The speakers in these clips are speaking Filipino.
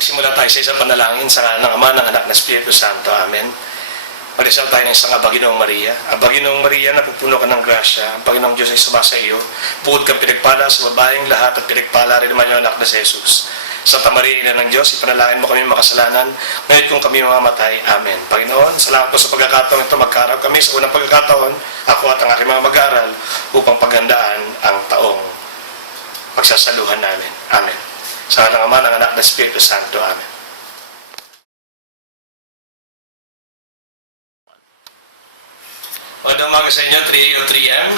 Magsimula tayo sa isang panalangin sa ngalan ng Ama, ng Anak, ng Espiritu Santo. Amen. Magdasal tayo ng isang Abaginoong Maria. Abaginoong Maria, napupuno ka ng grasya. Ang Panginoong Diyos ay sumasa iyo. Bukod kang pinagpala sa babaeng lahat at pinagpala rin naman yung anak na si Jesus. Santa Maria, Ina ng Diyos, ipanalangin mo kami makasalanan. Ngayon kung kami mamamatay. Amen. Panginoon, salamat po sa pagkakataon ito. Magkaroon kami sa unang pagkakataon, ako at ang aking mga mag-aaral, upang paghandaan ang taong pagsasaluhan namin. Amen. Sa ngalan ng Ama, ng Anak, ng Espiritu Santo. Amen. Magandang umaga sa inyo, 3A o 3M.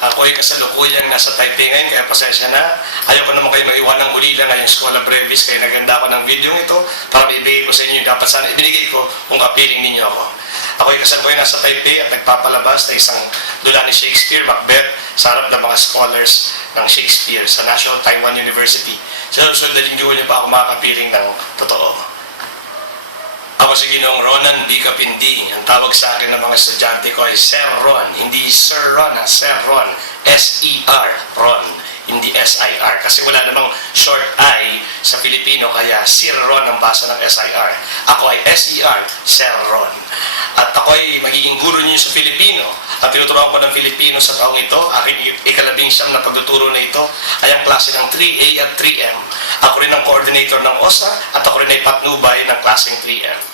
Ako ay kasalukuyang nasa Taipei ngayon, kaya pasensya na. Ayoko naman kayo maiwan ng ulila ngayong Scholar Brevis, kaya naganda ako ng video ito para ibigay ko sa inyo yung dapat sana ibinigay ko kung kapiling ninyo ako. Ako ay kasalukuyang nasa Taipei at nagpapalabas na isang dula ni Shakespeare, Macbeth, sa harap ng mga scholars ng Shakespeare sa National Taiwan University. Sa susunod na linggo niyo pa ako makakapiling ng totoo. Ako si Ginoong Ronan B. Kapindi. Ang tawag sa akin ng mga estudyante ko ay Sir Ron. Hindi Sir Ron, Sir Ron. S-E-R, Ron. Hindi S-I-R. Kasi wala namang short I sa Filipino, kaya Sir Ron ang basa ng S-I-R. Ako ay S-E-R, Sir Ron. At ako ay magiging guro niyo sa Filipino. At tinuturuan ko ng Filipino sa taong ito. Aking ika-19 na pagtuturo na ito ay ang klase ng 3A at 3M. Ako rin ang coordinator ng OSA at ako rin ay patnubay ng klaseng 3M.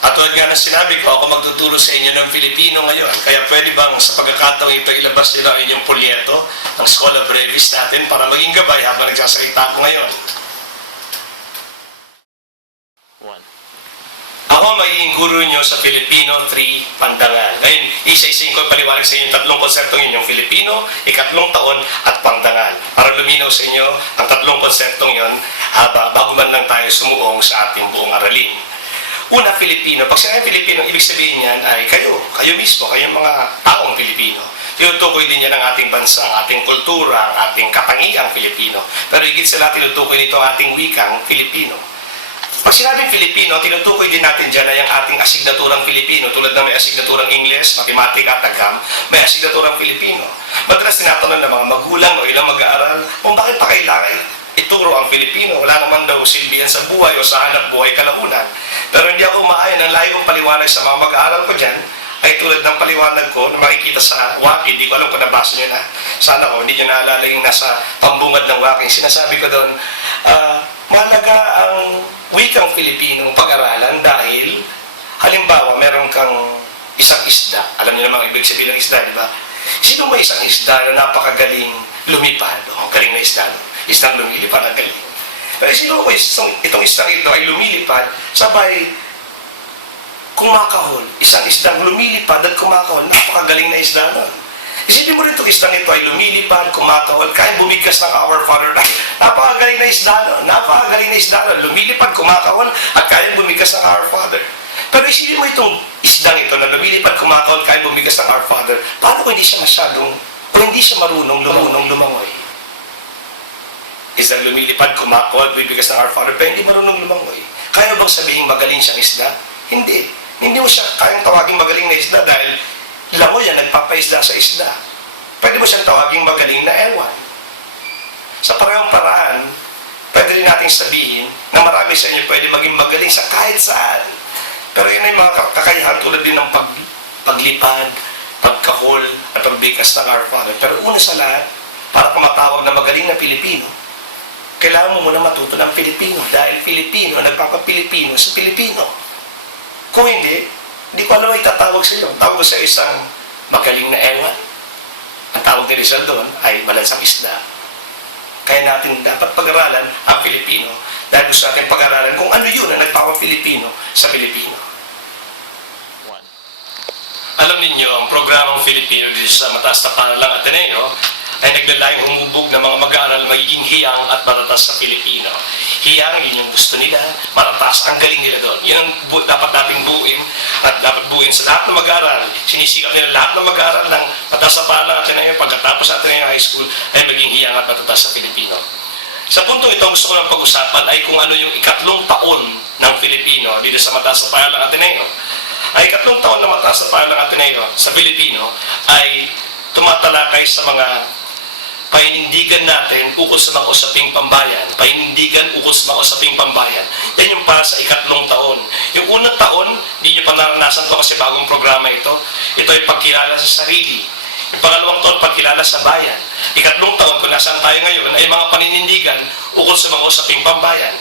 At tulad nga ng sinabi ko, ako magtuturo sa inyo ng Filipino ngayon. Kaya pwede bang sa pagkakataong ito ilabas nila ang inyong polyeto ng Scholar Brevis natin para maging gabay habang nagsasalita ako ngayon. Ako magiging guro nyo sa Filipino 3 Pandangal. Ngayon, isa-isayin ko paliwanag sa inyo yung tatlong konseptong yun, yung Filipino, ikatlong taon, at Pandangal. Para luminaw sa inyo ang tatlong konseptong yun, bago man lang tayo sumuong sa ating buong aralin. Una, Filipino. Pag sinabing Filipino, ibig sabihin niyan ay kayo mismo, kayong mga taong Filipino. Tinutukoy din yan ang ating bansa, ang ating kultura, ang ating katangiang Filipino. Pero higit sa lahat, tinutukoy nito ang ating wikang Filipino. Pag sinabing Filipino, tinutukoy din natin dyan ay ang ating asignaturang Filipino. Tulad na may asignaturang Ingles, Matematika, Tagam, may asignaturang Filipino. Madalas tinatanong ng mga magulang o ilang mag-aaral, kung bakit pa kailangan ituro ang Filipino. Wala naman daw silbihan sa buhay o sa hanap buhay kalaunan. Pero hindi ako maayon. Ang layo kong paliwanag sa mga mag-aaral ko dyan ay tulad ng paliwanag ko na makikita sa WAPI. Hindi ko alam kung nabasa nyo na. Sana ko, hindi nyo naalala yung nasa pambungad ng WAPI. Sinasabi ko doon, mahalaga ang wikang Filipino pag-aralan dahil halimbawa meron kang isang isda. Alam niyo namang ibig sabihin ng isda, di ba? Sino may isang isda na napakagaling lumipad? Galing na isda. Isdang lumilipad ang galing. Pero sino ko itong isdang ito ay lumilipad, sabay kumakahol. Isang isdang lumilipad at kumakahol, napakagaling na isda nun. Isipin mo rin itong isdang ito ay lumilipad, kumakahol, kaya bumigkas ng Our Father. Napakagaling na isda nun. Napakagaling na isda nun. Lumilipad, kumakahol, at kaya bumigkas ng Our Father. Pero isipin mo itong isdang ito na lumilipad, kumakahol, kaya bumigkas ng Our Father. Paano kung hindi siya masyadong, kung hindi siya marunong lumangoy? Isdang lumilipad, kumakahol, bumigkas ng Our Father, pero hindi marunong lumangoy. Kaya bang sabihin magaling siyang isda? Hindi. Hindi mo siya kayang tawaging magaling na isda dahil langoy yan, nagpapaisda sa isda. Pwede mo siyang tawaging magaling na ewan. Sa parehong paraan, pwede rin nating sabihin na marami sa inyo pwede maging magaling sa kahit saan. Pero yun ay mga kakayahan tulad din ng paglipad, pagkahol, at pagbigkas ng Our Father. Pero una sa lahat, para pumatawag na magaling na Pilipino, kailangan mo muna matuto ng Pilipino. Dahil Pilipino, nagpapapilipino sa Pilipino. Kung hindi ko alam ay tatawag sa iyo. Tawag ko sa isang magaling na ewan. Ang tawag ni Rizal doon ay malansang isda. Kaya natin dapat pag-aralan ang Pilipino. Dahil gusto natin pag-aralan kung ano yun ang nagpapapilipino sa Pilipino. Alam ninyo, ang programang Filipino dito sa Mataas na Panalang Ateneo ay naglalayong humubog ng mga mag-aaral magiging hiyang at maratas sa Pilipino. Hiyang, yun yung gusto nila, maratas, ang galing nila doon. Yun ang dapat nating buuin at dapat buuin sa lahat ng mag-aaral. Sinisikap nila lahat ng mag-aaral ng Mataas na Panalang Ateneo pagkatapos sa Ateneo High School ay maging hiyang at maratas sa Pilipino. Sa puntong ito, gusto ko lang pag-usapan ay kung ano yung ikatlong taon ng Filipino dito sa Mataas na Panalang Ateneo. Ay ikatlong taon na Mataas na Panalang Ateneo sa Pilipino ay tumatalakay sa mga Painindigan natin ukol sa mga usaping pambayan. Painindigan ukol sa mga usaping pambayan. Yan yung para sa ikatlong taon. Yung unang taon, hindi nyo pa naranasan to kasi bagong programa ito. Ito ay pagkilala sa sarili. Yung pangalawang taon, pagkilala sa bayan. Ikatlong taon, kung nasaan tayo ngayon, ay mga paninindigan ukol sa mga usaping pambayan.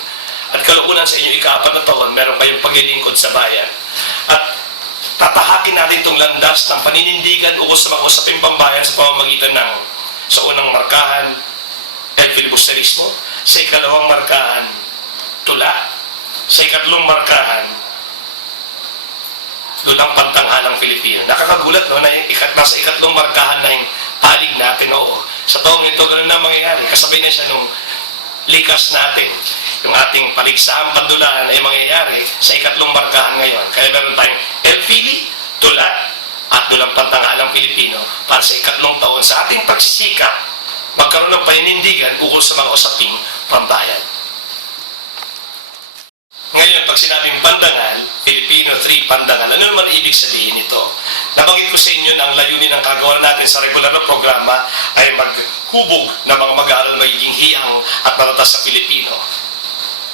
At kalaunan sa inyo ika-4 na taon, meron kayong paglilingkod sa bayan. At tatahakin natin itong landas ng paninindigan ukol sa mga usaping pambayan sa pamamagitan ng sa unang markahan, el filibusterismo. Sa ikalawang markahan, tula. Sa ikatlong markahan, lulang pantanghalang Pilipino. Nakakagulat, no? Nasa ikatlong markahan na yung palig natin, oo. Sa taong ito, ganun na mangyayari. Kasabay na siya nung likas natin. Yung ating paligsahang pandulaan ay mangyayari sa ikatlong markahan ngayon. Kaya meron tayong el fili, tula, at dulang pantanghalang Pilipino para sa ikatlong taon sa ating pagsisikap magkaroon ng paninindigan ukol sa mga usaping pambayan. Ngayon, pag sinabing pandangal, Filipino 3 pandangal, ano naman ibig sabihin nito? Nabanggit ko sa inyo na ang layunin ng kagawa natin sa regular na programa ay maghubog ng mga mag-aaral magiging hiyang at malatas sa Pilipino.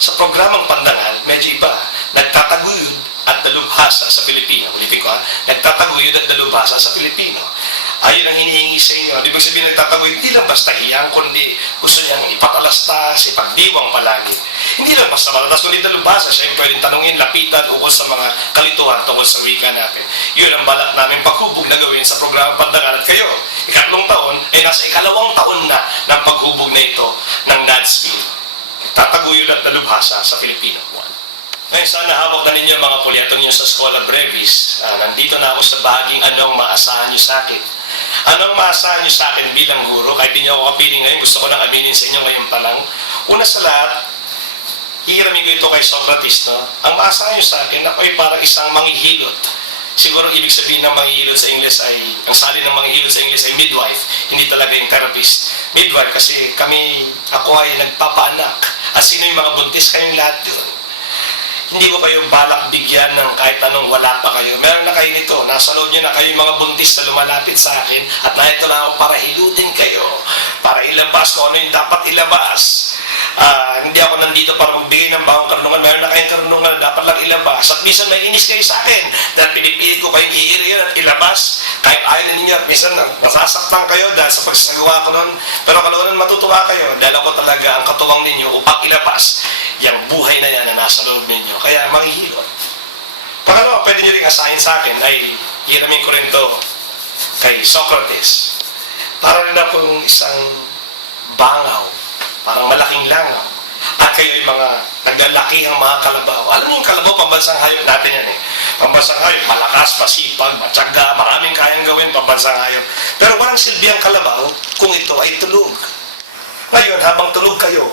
Sa programang pandangal, medyo iba. Nagtataguyod at dalubhasa sa Pilipino. Ulitin ko nagtataguyod at dalubhasa sa Pilipino. Ayun ang hinihingi sa inyo. Ibig sabihin nagtataguyod, hindi lang basta hiyang, kundi gusto niyang ipatalastas, ipagdiwang palagi. Hindi lang basta malatas, kundi dalubhasa. Siya yung pwedeng tanungin, lapitan ukol sa mga kalituhan tungkol sa wika natin. Yun ang balak namin paghubog na gawin sa programang pandangal. At kayo, ikatlong taon, ay nasa ikalawang taon na ng paghubog na ito ng NADSP. Tataguyod at dalubhasa sa Pilipino. Ngayon, sana hawak na ninyo mga pulyatong nyo sa Schola Brevis. Nandito na ako sa bahaging anong maasahan nyo sa akin. Anong maasahan nyo sa akin bilang guro? Kahit di nyo ako kapiling ngayon, gusto ko lang aminin sa inyo ngayon pa lang. Una sa lahat, hihiramin ko ito kay Socrates, no? Ang maasahan nyo sa akin, ako ay parang isang manghihilot. Siguro ibig sabihin ng manghihilot sa Ingles ay, ang salin ng manghihilot sa Ingles ay midwife, hindi talaga yung therapist. Midwife kasi ako ay nagpapaanak. At sino yung mga buntis? Kayong lahat yun. Hindi ko kayo balak bigyan ng kahit anong wala pa kayo. Meron na kayo nito. Nasa loob nyo na kayo yung mga buntis na lumalapit sa akin at narito lang ako para hilutin kayo. Para ilabas kung ano yung dapat ilabas. Hindi ako nandito para magbigay ng bagong karunungan. Meron na kayong karunungan na dapat lang ilabas. At minsan may inis kayo sa akin. Dahil pinipilit ko kayong i-iriyan at ilabas. Kahit ayaw na ninyo. At minsan nasasaktan kayo dahil sa pagsasagawa ko nun. Pero kalaunan matutuwa kayo. Dahil ako talaga ang katuwang ninyo upang ilabas yung buhay na yan na nasa loob ninyo. Kaya manghihilot. Pangalawa, pwede nyo rin asahin sa akin ay hiramin ko rin to kay Socrates. Para rin akong isang bangaw. Parang malaking langaw. At kayo ay mga naglalakihang mga kalabaw. Alam niyo yung kalabaw, pambansang hayop natin yan eh. Pambansang hayop, malakas, pasipag, matyaga, maraming kayang gawin, pambansang hayop. Pero walang silbi ang kalabaw kung ito ay tulog. Ngayon, habang tulog kayo,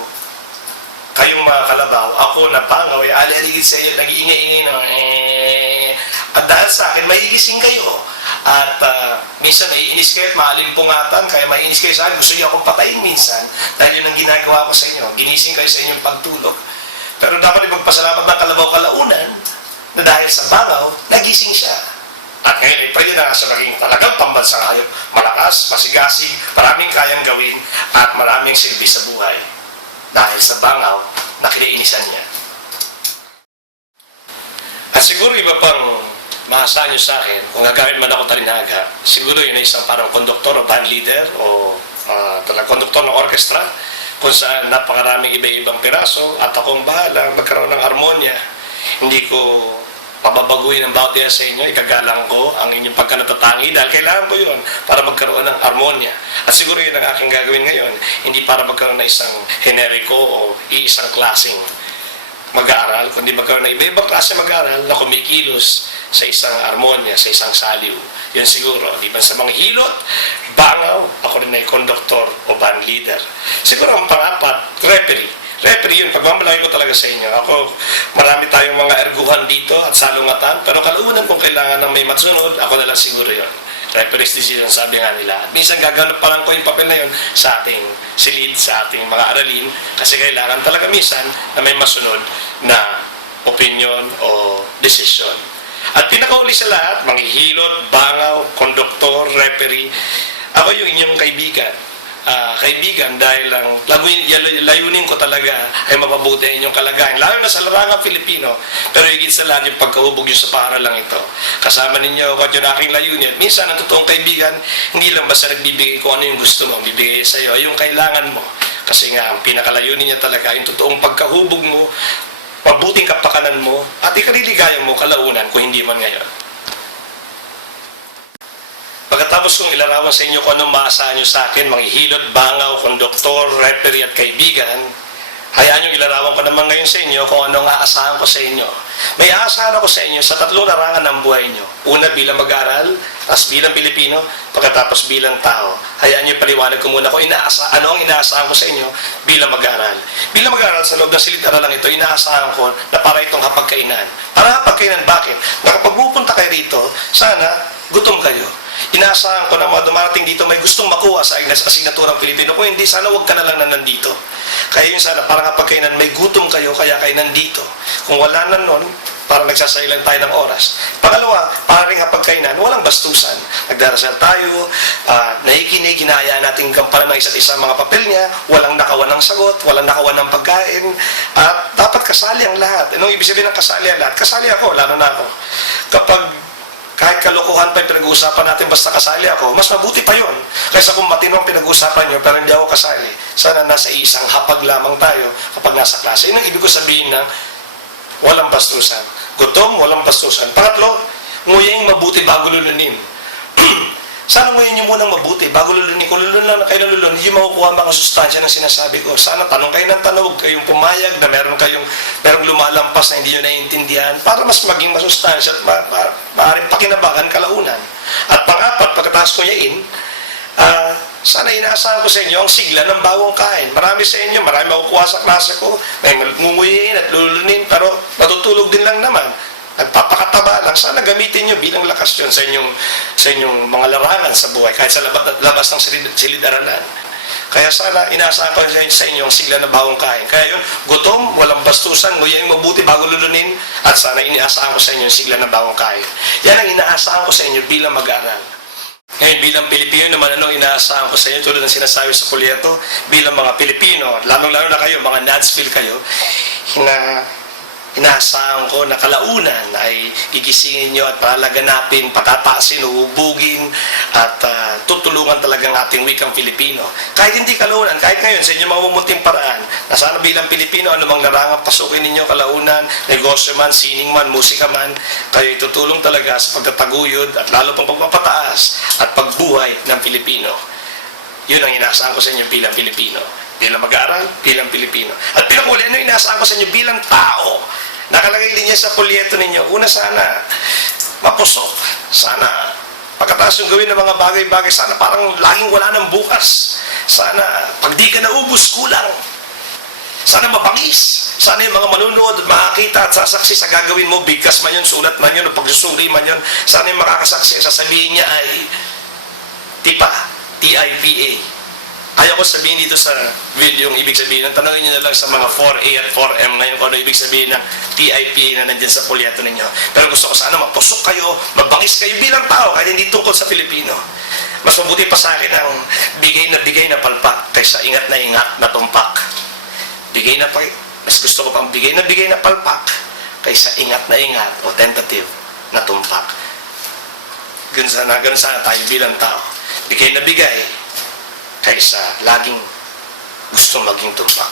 kayong mga kalabaw, ako na bangaw, ay alaligid sa inyo, nag-iingay-ingay na at dahil sa akin, maigising kayo. At minsan naiinis kayo at maalimpungatan, kaya maiinis kayo sa akin, gusto niyo akong patayin minsan, dahil yun ang ginagawa ko sa inyo, ginising kayo sa inyong pagtulog. Pero dapat ipagpasalamat ng kalabaw kalaunan, na dahil sa bangaw, nagising siya. At ngayon ay pwede na sa naging talagang pambansang hayop, malakas, masigasig, maraming kayang gawin, at maraming silbi sa buhay. Dahil sa bangaw na kiniinisan niya. At siguro iba pang maasahan nyo sa akin, kung gagawin man ako talinaga, siguro yun ay isang parang konduktor o band leader o konduktor ng orkestra, kung saan napakaraming iba-ibang piraso at akong bahala magkaroon ng harmonya. Hindi ko pababaguhin ang bawat isa sa inyo, ikagalang ko ang inyong pagkanatatangi dahil kailangan ko yun para magkaroon ng harmonya. At siguro yun ang aking gagawin ngayon, hindi para magkaroon ng isang generiko o iisang klaseng mag-aaral, kundi magkaroon ng iba-ibang klase mag-aaral na kumikilos sa isang harmonya, sa isang saliw. Yun siguro, di ba sa mga hilot, bangaw, ako rin ay konduktor o band leader. Siguro ang pang-apat, referee. Referee yun, pagmamalaki ko talaga sa inyo. Ako, marami tayong mga erguhan dito at salungatan, pero kalaunan kung kailangan ng may matsunod, ako na lang siguro yun. Referee's decision, sabi nga nila. At minsan gaganap pa lang ko yung papel na yun sa ating silid, sa ating mga aralin, kasi kailangan talaga minsan na may masunod na opinion o decision. At pinakauli sa lahat, manghihilot, bangaw, konduktor, referee, ako yung inyong kaibigan. kaibigan dahil ang layunin ko talaga ay mapabuti ang inyong kalagayan, lalo na sa larangang Pilipino, pero higit sa lahat yung pagkahubog nyo sa paaralang ito. Kasama ninyo ako at yung aking layunin. Minsan ang totoong kaibigan, hindi lang basta nagbibigay kung ano yung gusto mo, bibigay sa iyo, yung kailangan mo. Kasi nga, ang pinakalayunin niya talaga, yung totoong pagkahubog mo, mabuting kapakanan mo, at ikaliligayan mo kalaunan kung hindi man ngayon. Pagkatapos kong ilarawan sa inyo kung anong maasahan nyo sa akin, mga hilot, bangaw, konduktor, referee at kaibigan, hayaan nyo ilarawan ko naman ngayon sa inyo kung anong aasahan ko sa inyo. May aasahan ako sa inyo sa tatlong larangan ng buhay nyo. Una, bilang mag-aaral, tapos bilang Pilipino, pagkatapos bilang tao. Hayaan nyo paliwanag ko muna kung ano ang inaasahan ko sa inyo bilang mag-aaral. Bilang mag-aaral sa loob ng silid-aralang ito, inaasahan ko na para itong hapagkainan. Para hapagkainan, bakit? Na kapag pupunta kayo rito, sana gutom kayo. Inaasahan ko na mga dumarating dito may gustong makuha sa asignaturang Pilipino. Kung hindi, sana huwag ka na lang na nandito. Kaya yun sana, parang kapag kainan may gutom kayo, kaya kayo nandito. Kung wala na nun, parang nagsasailan tayo ng oras. Pangalawa, parang kapag kainan, walang bastusan. Nagdarasal tayo, nakikinig, hinahayaan natin gampanan ng isa't isa mga papel niya, walang nakawan ng sagot, walang nakawan ng pagkain, at dapat kasali ang lahat. Anong ibig sabihin ng kasali ang lahat? Kasali ako, lalo na ako. Kapag kahit kalokohan pa yung pinag-uusapan natin basta kasali ako, mas mabuti pa yun. Kaysa kung matino ang pinag-uusapan nyo pero hindi ako kasali. Sana nasa isang hapag lamang tayo kapag nasa klase. Yun ang ibig ko sabihin na walang bastusan. Gutom, walang bastusan. Pangatlo, nguyeng mabuti bago lulunin. Sana nguyin nyo munang mabuti bago lulunin. Kung lulun lang na kayo lulun, hindi makukuha ang mga sustansya ng sinasabi ko. Sana tanong kayo ng tanong, kayong pumayag na merong lumalampas na hindi nyo naiintindihan para mas maging masustansya at maaaring pakinabangan kalaunan. At pangapat, pagkatapos ko yain, sana inaasahan ko sa inyo ang sigla ng bawang kain. Marami sa inyo, marami makukuha sa klase ko, may ngunguyin at lulunin, pero matutulog din lang naman. Nagpapakataba lang. Sana gamitin nyo bilang lakas yun sa inyong mga larangan sa buhay, kahit sa labas ng silid-aralan. Kaya sana, inaasahan ko sa inyo ang sigla na bawang kain. Kaya yun, gutom, walang bastusan, nguyeng mabuti bago lulunin, at sana inaasahan ko sa inyo ang sigla na bawang kain. Yan ang inaasahan ko sa inyo bilang mag-aaral. Ngayon, bilang Pilipino naman, anong inaasahan ko sa inyo, tulad ng sinasabi sa polyeto, bilang mga Pilipino, lalong-lalo na kayo, mga Nadsville kayo, inaasahan ko na kalaunan ay gigisingin nyo at palaganapin, patataasin, uhubugin at tutulungan talagang ating wikang Pilipino. Kahit hindi kalaunan, kahit ngayon sa inyong mga mumunting paraan, na sana bilang Pilipino, anumang larangan pasukin ninyo kalaunan, negosyo man, sining man, musika man, kayo tutulong talaga sa pagtataguyod at lalo pang pagpapataas at pagbuhay ng Pilipino. Yun ang inaasahan ko sa inyo bilang Pilipino. Bilang mag-aaral, bilang Pilipino. At pinakuli, ano inaasahan ko sa inyo bilang tao? Nakalagay din niya sa polyeto ninyo. Una sana, mapusok. Sana, pagkatapos yung gawin ng mga bagay-bagay, sana parang laging wala ng bukas. Sana, pag di ka naubos, kulang. Sana mabangis. Sana yung mga manunood at makakita at sasaksi sa gagawin mo, bigkas man yun, sulat man yun, o pagsusuri man yun, sana yung makakasaksi, sasabihin niya ay TIPA, T-I-P-A. Ayaw ko sabihin dito sa video yung ibig sabihin. Tanongin nyo na lang sa mga 4A at 4M ngayon kung ano ibig sabihin ng TIPA na nandyan sa polyeto ninyo. Pero gusto ko sana mapusok kayo, mabangis kayo bilang tao, kahit hindi tungkol sa Pilipino. Mas mabuti pa sa akin ang bigay na palpak kaysa ingat na tumpak. Mas gusto ko pang bigay na palpak kaysa ingat o tentative na tumpak. Ganun sana tayo bilang tao. Bigay kaysa laging gusto maging tumpak.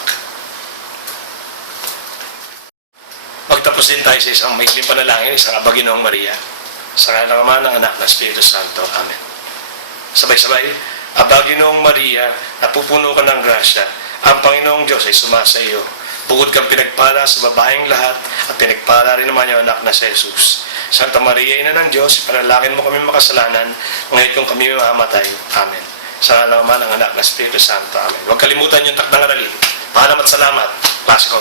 Magtapos din tayo sa isang maikling panalangin, isang Aba Ginoong Maria, sa ngalan ng Ama, ng Anak, ng Espiritu Santo. Amen. Sabay-sabay, Aba Ginoong Maria, napupuno ka ng grasya, ang Panginoong Diyos ay sumasa iyo. Bukod kang pinagpala sa babaeng lahat, at pinagpala rin naman yung anak na si Jesus. Santa Maria, Ina ng Diyos, panalangin mo kami makasalanan, ngayon kung kami mamamatay. Amen. Sa ngalan ng Ama, ng Anak, ng Espiritu Santo. Amen. Huwag kalimutan yung takdang aralin. Paalam at salamat. Klase ko.